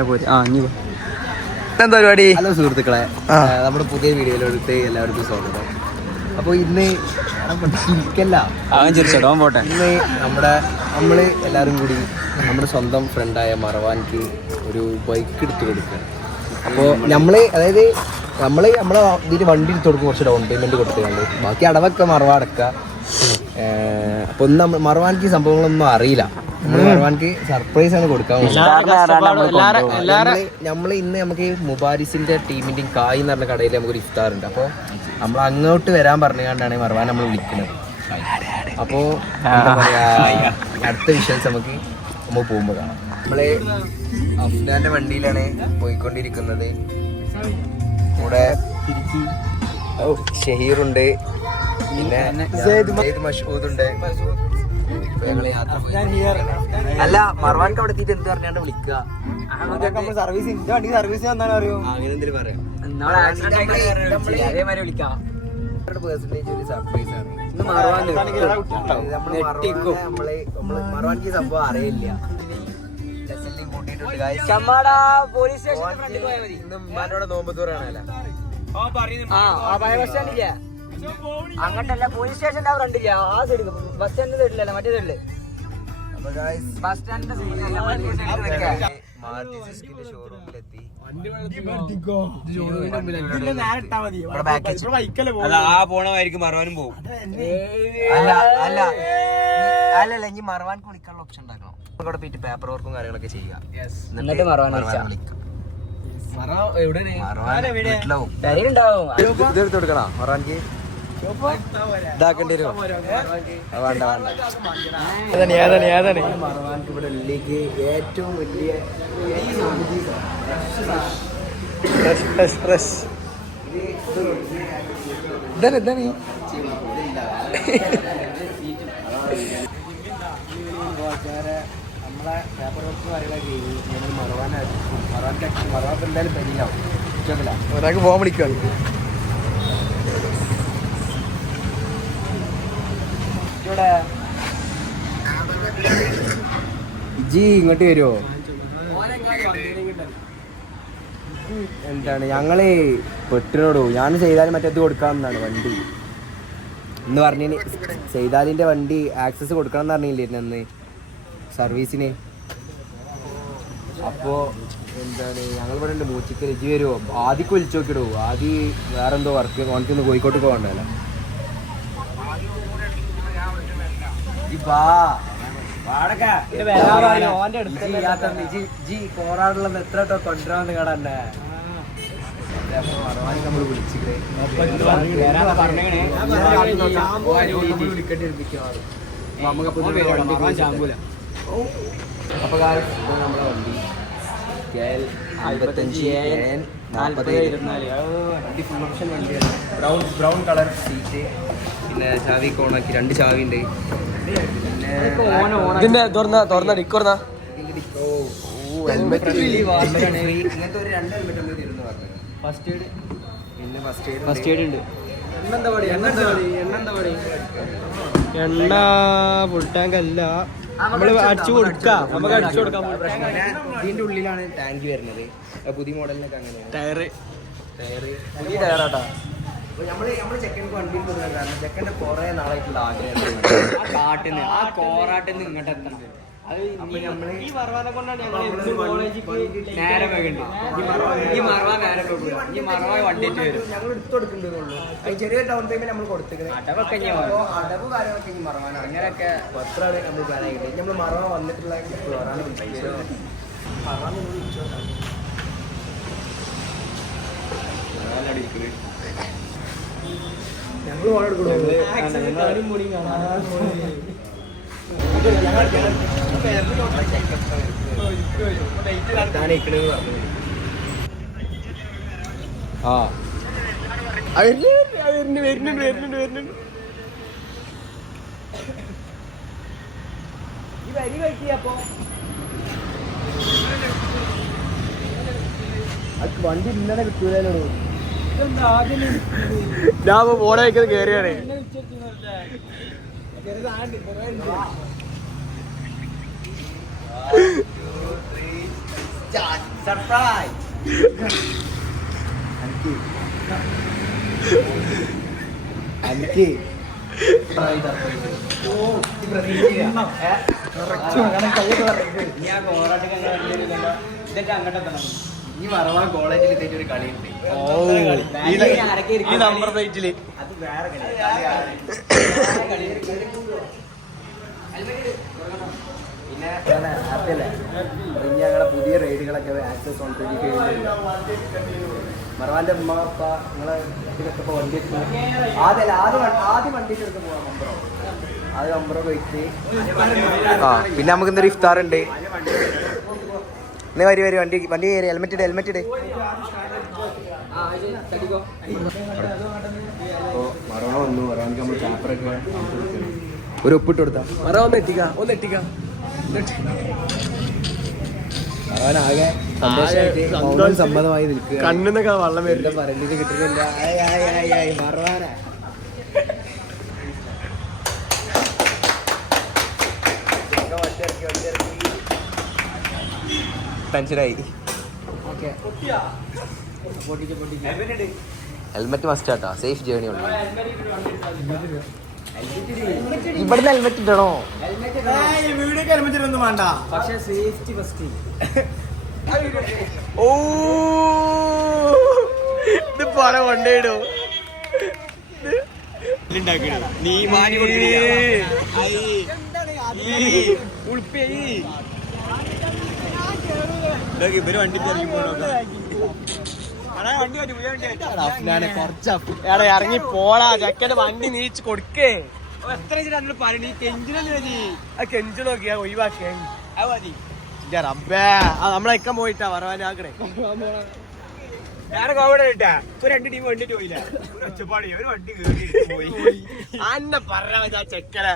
അങ്ങനെ പോയി. എന്താ പരിപാടി? ഹലോ സുഹൃത്തുക്കളെ, നമ്മുടെ പുതിയ വീഡിയോയിലോട്ട് എല്ലാവർക്കും സ്വാഗതം. അപ്പോൾ ഇന്ന് പോട്ടെ. ഇന്ന് നമ്മൾ എല്ലാവരും കൂടി നമ്മുടെ സ്വന്തം ഫ്രണ്ടായ മറവാൻക്ക് ഒരു ബൈക്ക് എടുത്ത് കൊടുക്കുകയാണ്. അപ്പോൾ നമ്മളെ ഇതിന് വണ്ടി എടുത്ത് കൊടുക്കും, കുറച്ച് ഡൗൺ പേയ്മെൻറ്റ് കൊടുത്തുകൊണ്ട് ബാക്കി അടവൊക്കെ മറവ അടക്കുക. അപ്പോൾ ഒന്നും മറവാൻക്ക് സംഭവങ്ങളൊന്നും അറിയില്ല. മറവാൻക്ക് സർപ്രൈസ് ആണ് കൊടുക്കാൻ. നമ്മൾ ഇന്ന് നമുക്ക് മുബാരിസിന്റെ ടീമിന്റെയും കായ് എന്ന് പറഞ്ഞ കടയിൽ നമുക്കൊരു ഇഫ്താർ ഉണ്ട്. അപ്പോൾ നമ്മൾ അങ്ങോട്ട് വരാൻ പറഞ്ഞുകൊണ്ടാണ് മറവാൻ നമ്മൾ വിളിക്കുന്നത്. അപ്പോൾ എന്താ പറയാ, അടുത്ത വിഷയസ് നമുക്ക് പോകുമ്പോൾ കാണാം. നമ്മള് അഫ്നാന്റെ വണ്ടിയിലാണ് പോയിക്കൊണ്ടിരിക്കുന്നത്. കൂടെ ഷഹീറുണ്ട്, പിന്നെ മഷൂദുണ്ട്. അല്ല, മറവാൻക്ക് അവിടെ എത്തിയിട്ട് എന്ത് പറഞ്ഞാണ്ട് വിളിക്കുക? സർവീസ് വന്നാണ് അറിയോ, അങ്ങനെ എന്തെങ്കിലും പറയാം. ഒരു സർപ്രൈസ് ആണ്. മറവാൻക്ക് ഈ സംഭവം അറിയില്ല. ഇന്നും നോമ്പത്തൂറാണല്ലോ. അങ്ങോട്ടല്ല, പോലീസ് സ്റ്റേഷന്റെ ഫ്രണ്ടില്ല, ആ സൈഡ് ബസ് സ്റ്റാൻഡിന്റെ സൈഡിലല്ല, മറ്റേ സൈഡില്. ബസ് സ്റ്റാൻഡിന്റെ ഷോറൂമിലെത്തി. പോണമായിരിക്കും മറവാനും പോകും. അല്ലല്ല, ഇനി മറവാൻക്ക് വിളിക്കാനുള്ള ഓപ്ഷൻ ഉണ്ടാക്കണം. അവിടെ പോയിട്ട് പേപ്പർ വർക്കും കാര്യങ്ങളൊക്കെ ചെയ്യുക. എന്നിട്ട് മറവാൻ ഇതെടുത്ത് കൊടുക്കണോ മറവാൻക്ക്? ഇതാക്കേണ്ടി വരുമോ? വേണ്ട വേണ്ട. മറവാൻക്ക് ഇവിടെ ഉള്ളിലേക്ക് ഏറ്റവും വലിയ നമ്മളെ പേപ്പർ വർക്ക് കാര്യങ്ങളൊക്കെ ഞങ്ങൾ മറവാൻ എന്തായാലും പരിയാവും. ഒരാൾക്ക് പോകാൻ വിളിക്കുകയാണ്. ജി ഇങ്ങോട്ട് വരുമോ? എന്താണ് ഞങ്ങള് പെട്ടിനോടോ, ഞാൻ ചെയ്താലും മറ്റേത് കൊടുക്കാമെന്നാണ് വണ്ടി എന്ന് പറഞ്ഞിന്. ചെയ്താലിന്റെ വണ്ടി ആക്സസ് കൊടുക്കണം എന്ന് പറഞ്ഞില്ലേ അന്ന് സർവീസിന്. അപ്പോ എന്താണ് ഞങ്ങളിവിടെ ഉണ്ട് മൂച്ചിക്കൽ. ഇജി വരുമോ? ആദ്യക്ക് വിളിച്ചു നോക്കിയിടൂ. ആദ്യം വേറെന്തോ വർക്ക് ഓനക്കൊന്ന് കോഴിക്കോട്ട് പോകണ്ടല്ലോ. കോറാടുള്ളത് എത്ര കൊണ്ടുവരാന്ന് കാണാണ്ടേ. നമ്മള് വിളിച്ചിട്ട് അപ്പൊ നമ്മളെ വണ്ടി ബ്രൗൺ കളർ സീറ്റ്, പിന്നെ ചാവി കോണാക്കി 2 ചാവി ഉണ്ട്. പിന്നെ തുറന്ന ഡിക്കോർന്ന ഇങ്ങനത്തെ ഒരു 2 ഹെൽമെറ്റ് നമ്മൾ തരുന്നു പറഞ്ഞു. ഫസ്റ്റ് എയ്ഡ്, പിന്നെ ഫസ്റ്റ് എയ്ഡ് ഉണ്ട്. എണ്ണ ഫുൾ ടാങ്ക് അല്ല, നമ്മള് അടിച്ചു കൊടുക്കാം. നമുക്ക് അടിച്ചു കൊടുക്കാം. ഇതിന്റെ ഉള്ളിലാണ് ടാങ്ക് വരുന്നത്. പുതിയ മോഡലിനൊക്കെ അങ്ങനെയാണ്. ടയറ് പുതിയ ടയറാട്ടാ. നമ്മള് ചെക്കൻക്ക് വണ്ടി കൊടുക്കാൻ കാരണം ചെക്കൻ്റെ കുറെ നാളായിട്ടുള്ള ആഗ്രഹം ആ കോറാട്ടിന്ന് ഇങ്ങോട്ട് എത്തണം. ഈ മറവാനെ കൊണ്ടാണ് ഞങ്ങൾ നേരെ വണ്ടിയിട്ട് വരും. ഞങ്ങൾ എടുത്തു കൊടുക്കേണ്ടതുള്ളൂ. ചെറിയ ഡൗൺ പേയ്മെന്റ് നമ്മൾ കൊടുത്തിരിക്കുന്നത്. അടവ് കാര്യങ്ങളൊക്കെ ഈ മറവാനാണ്. അങ്ങനെയൊക്കെ എത്രയാണ് നമ്മൾ പ്ലാൻ ആയിട്ട് നമ്മൾ മറവ വന്നിട്ടുള്ള ഞങ്ങൾ ഓണം എടുക്കണോ? വരുന്നുണ്ട്. ഈ വരി കഴിച്ചപ്പോ വണ്ടി ഇന്നലെ കിട്ടൂലോ. ഞാൻ പോണ വയ്ക്കുന്നത് കേറിയാണ്. സർപ്രൈസ്. എനിക്ക് ഇതൊക്കെ അങ്ങോട്ടെത്തണം. ഈ മറവാ കോളേജിൽ എത്തിയിട്ട് ഒരു കളിയുണ്ട്. ഈ നമ്പർ പ്ലേറ്റില് അത് വേറെ കളി. പിന്നെ ഹാപ്പി അല്ലേ? ഇനി ഞങ്ങളെ പുതിയ റൈഡുകളൊക്കെ ആക്സസ് ഓൺ 20 മറവാന്റെ ഉമ്മ അപ്പ നിങ്ങളെ ഇതിലൊക്കെ ഇപ്പോൾ വണ്ടി ആദ്യം വണ്ടിയിൽ എടുത്ത് പോകാം. നമ്പറോ ആദ്യം നമ്പറോ പോയിട്ട് പിന്നെ നമുക്ക് എന്തൊരു ഇഫ്താർ ഉണ്ട്. വരി വണ്ടി കയറി ഹെൽമെറ്റ് ഇട്. മറവണ വന്നു. മറവാనికి നമ്മൾ ചാപ്പറൊക്കെ ഒരു ഒപ്പിട്ട് കൊടുത്താ ഒന്ന് എത്തിക്കാം. മറവാനാകെ സന്തോഷമായിട്ട് സമ്മതമായി നിൽക്കുക. കണ്ണിന്നൊക്കെ വെള്ളം എന്റെ പറലിന് കിട്ടുന്നില്ല. മറവാനാ ടെൻഷനായി. ഹെൽമെറ്റ് മസ്റ്റ് ആട്ടാ. സേഫ് ജേർണി ഉള്ളു. ഇവിടുന്ന് ഹെൽമെറ്റ് ഇടണോ? ഹെൽമെറ്റ് ഒന്നും വേണ്ട, പക്ഷെ സേഫ്റ്റി ഫസ്റ്റ്. ഓ ഇത് പല കൊണ്ടേടോ. നീ മാറ്റി ഇവര് വണ്ടി ഇറങ്ങി പോടാ ചെക്കന്റെ വണ്ടി നീച്ച് കൊടുക്കേ. എത്ര പറഞ്ഞു കെഞ്ചു നോക്കിയാ ഒഴിവാക്കിയാ മതി. റബ്ബേ നമ്മളെക്കാൻ പോയിട്ടാ പറയാനാക്കണേ. വേറെ കോവിഡ് കിട്ടാ. ഇപ്പൊ 2 ടീം വണ്ടി പോയില്ല. ഒച്ചപ്പാടി ഒരു വണ്ടി പോയി. അന്ന പറഞ്ഞ ചെക്കനെ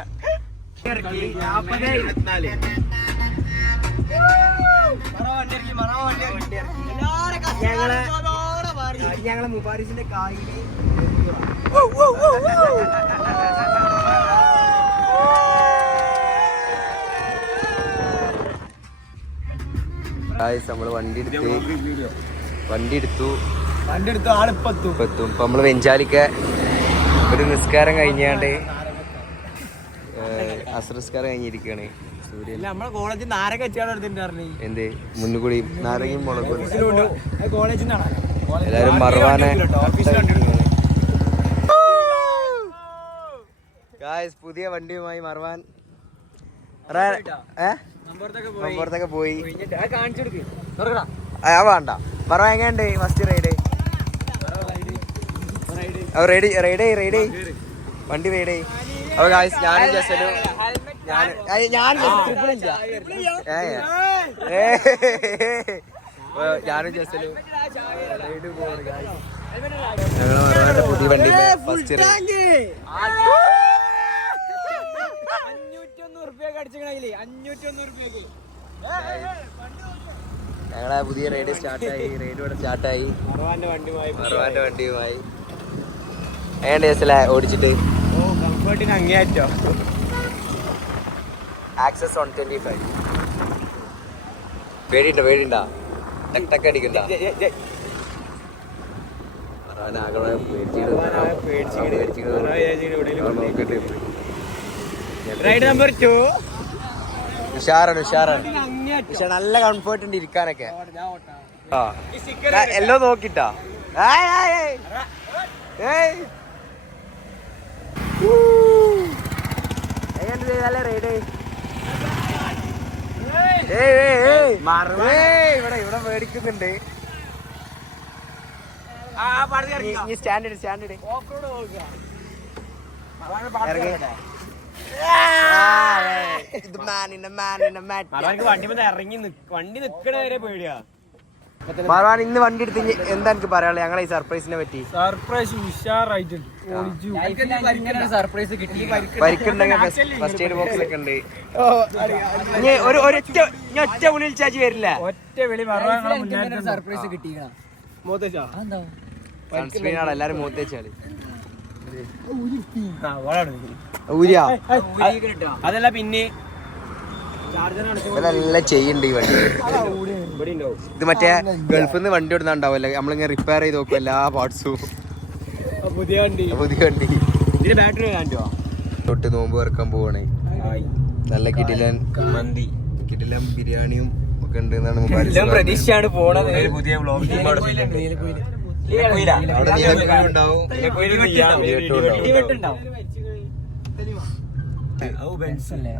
ഞങ്ങളെ മുബാരിസിന്റെ കായില് നമ്മള് വണ്ടി എടുത്തു ആളിപ്പെത്തും. ഇപ്പൊ നമ്മള് വെഞ്ചാലിക്ക ഒരു നിസ്കാരം കഴിഞ്ഞാണ്ട് അസ്രസ്കാരം കഴിഞ്ഞിരിക്കാണ്. നമ്മളെ കോളേജിൽ നാരക വെച്ചാണ് എന്ത് മുന്നുകൂടി നാരങ്ങയും മുളകും കോളേജിൽ നിന്നാണ് എല്ലാരും മറവാനെ. പുതിയ വണ്ടിയുമായി മറവാൻ പുറത്തൊക്കെ പോയി. വേണ്ട മറവാൻ എങ്ങനെയുണ്ട് ഫസ്റ്റ് റൈഡ്? റൈഡ് വണ്ടി റൈഡ്. അപ്പൊ ഗായ്സ് ഞാനും ജസലും റൈഡ് പോവാണ് ഗായ്സ്. ഞങ്ങള് മറവാന്റെ പുതിയ വണ്ടി ഫസ്റ്റ് റൈഡ്. 501 ഞങ്ങളെ പുതിയ റൈഡ് സ്റ്റാർട്ടായി. മറവാന്റെ വണ്ടിയുമായി എങ്ങനെയുണ്ട് ജസല ഓടിച്ചിട്ട്? കംഫർട്ടിന് അങ്ങേയറ്റോ. ആക്സസ് 125 പേടിണ്ടാ ടക്ക് അടിക്കണ്ട. റൈഡ് നമ്പർ 2 ഉഷാറാണ്. നല്ല കംഫർട്ട് ഉണ്ട് ഇരിക്കാനൊക്കെ. എല്ലാം നോക്കിട്ടാ. നല്ല റൈഡ്. ഇവിടെ മേടിക്കുന്നുണ്ട്. സ്റ്റാൻഡേർഡ് വണ്ടി നിക്കണ വരെ പേടിയാ. മറവാൻ ഇന്ന് വണ്ടി എടുത്ത് എന്താ എനിക്ക് പറയാനുള്ളത് ഞങ്ങളെ ഈ സർപ്രൈസിനെ പറ്റി? സർപ്രൈസ് ഉഷാറായിട്ടുണ്ട്. സർപ്രൈസ് കിട്ടി. പരിക്കുണ്ടെങ്കിൽ ഫസ്റ്റ് എയ്ഡ് ബോക്സ് ഒക്കെ ഉണ്ട്. ഒറ്റ വിളിയിൽ ചാച്ചി വരില്ല. ഒറ്റ വിളി സർപ്രൈസ് കിട്ടി. സൺസ്ക്രീനാണ് എല്ലാരും മൂത്തേച്ചാളി. അതല്ല പിന്നെ നല്ല ചെയ്യുന്നുണ്ട് ഈ വണ്ടി. ഇത് മറ്റേ ഗൾഫിൽ നിന്ന് വണ്ടി ഇടുന്നുണ്ടാവല്ലേ, നമ്മളിങ്ങനെ റിപ്പയർ ചെയ്ത് നോക്കും എല്ലാ പാർട്സും. പുതിയ വണ്ടി ഇതിന്റെ ബാറ്ററി കാണിച്ചോ? തൊട്ട് നോമ്പ് വറക്കാൻ പോവാണേ. നല്ല കിടിലൻ മന്തി, കിടിലൻ ബിരിയാണിയും ഒക്കെ ഉണ്ട് എന്നാണ് പ്രതീക്ഷയാണ് പോണത്. പുതിയ വ്ളോഗ്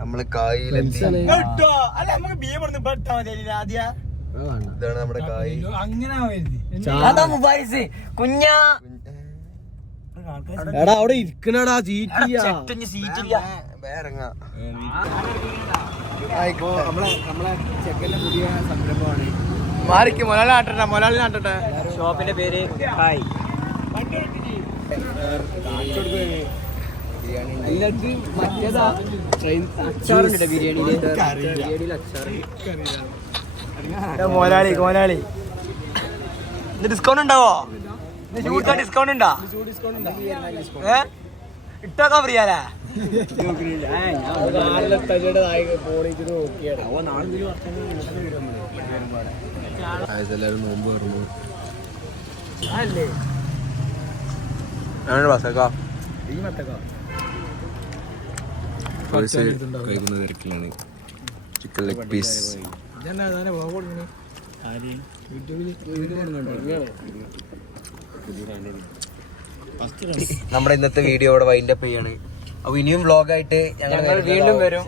നമ്മള് കായിലെത്തി. ഇതാണ് നമ്മുടെ കായ്. എടാ അവിടെ ഇരിക്കണടാ സീറ്റ്. നമ്മളെ ചെക്കന്റെ പുതിയ സംരംഭമാണ്. മാറിക്ക് മൊലാളി നാട്ടട്ടെ. ഷോപ്പിന്റെ പേര് ഹായ്. മറ്റേതാ അച്ചാറുണ്ട് ബിരിയാണിയിൽ അച്ചാറ്. മോലാളി ഡിസ്കൗണ്ട് ഉണ്ടാവോ? ഡിസ്കൗണ്ട് ഉണ്ടോ? ഇട്ടൊക്കെ ഫ്രീ അല്ലേ? എല്ലാരും നോമ്പ് പറഞ്ഞു. കഴിക്കുന്ന തിരക്കിലാണ്. Chicken leg piece. നമ്മുടെ ഇന്നത്തെ വീഡിയോ ഇവിടെ വൈൻഡപ്പ് ചെയ്യാണ്. അപ്പൊ ഇനിയും വ്ളോഗായിട്ട് ഞങ്ങൾ വീണ്ടും വരും.